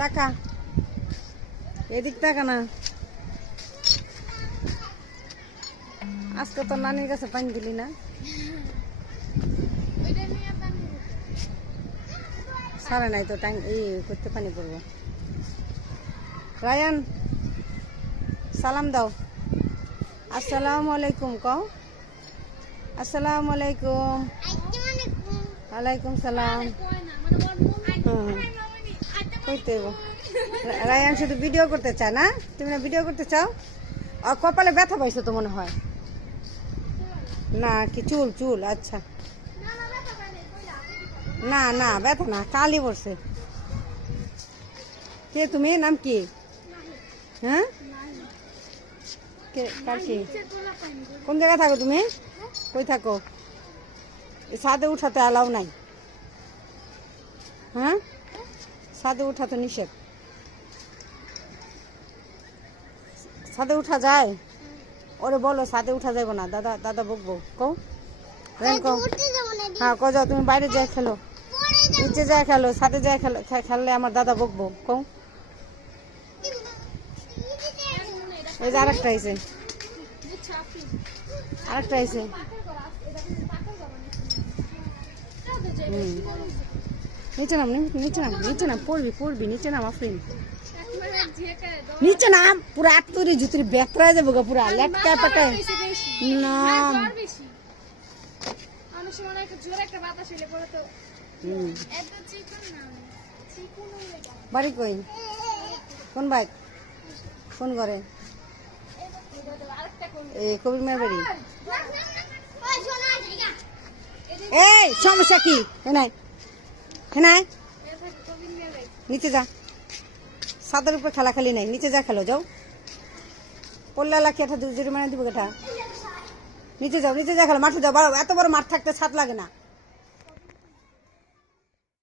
টাকা এদিক টাকা না। আজকে তো নানির কাছে পানি দিলি না। সারা নাই তো টাইম এই করতে পানি পড়বো। রায়ান সালাম দাও। আসসালামু আলাইকুম কও। আসসালামু আলাইকুম। ওয়ালাইকুম সালাম। কইতে রায়ান শুধু ভিডিও করতে চায় না? তুমি না ভিডিও করতে চাও? আর কপালে ব্যথা পাইছো তো মনে হয়। না কি চুল চুল? আচ্ছা না না ব্যথা না, কালি পড়ছে। কে তুমি? নাম কি? হ্যাঁ কে কার কি? কোন জায়গায় থাকো তুমি? কই থাকো? ছাদে উঠাতে অ্যালাউ নাই। হ্যাঁ ছাদে উঠা তো নিষেধ। ছাদে উঠা যায়? ওরে বলো ছাদে উঠা যাবো না, দাদা দাদা বকবো। কও হ্যাঁ কো যাও, তুমি বাইরে যাই খেলো, নিচে যাই খেলো, ছাদে যাই খেলো, খেললে আমার দাদা বকবো। কও এই যে আরেকটা আইছে, আরেকটা আইছে। নিচে নাম, নিচে নাম, নিচে নাম, পড়বি পড়বি, নিচে নাম আফরিন, নিচে নাম। পুরা আত্মরি জুতরি বেতরা যাবো গা, পুরা লেটকায় পাটায় নাম। বাড়ি কই? কোন বাইক? কোন ঘরে? এই কবির মেয়ের বাড়ি। এই সমস্যা কি? হেনাই হেনাই নিচে যা, ছাদের উপর খেলা খেলি নাই, নিচে যা খেলো যাও। পড়লে লাখি একটা জরিমানা দিব কেটা। নিচে যাও, নিচে যা খেলো, মাঠে যাও। এত বড় মাঠ থাকতে ছাদ লাগে না।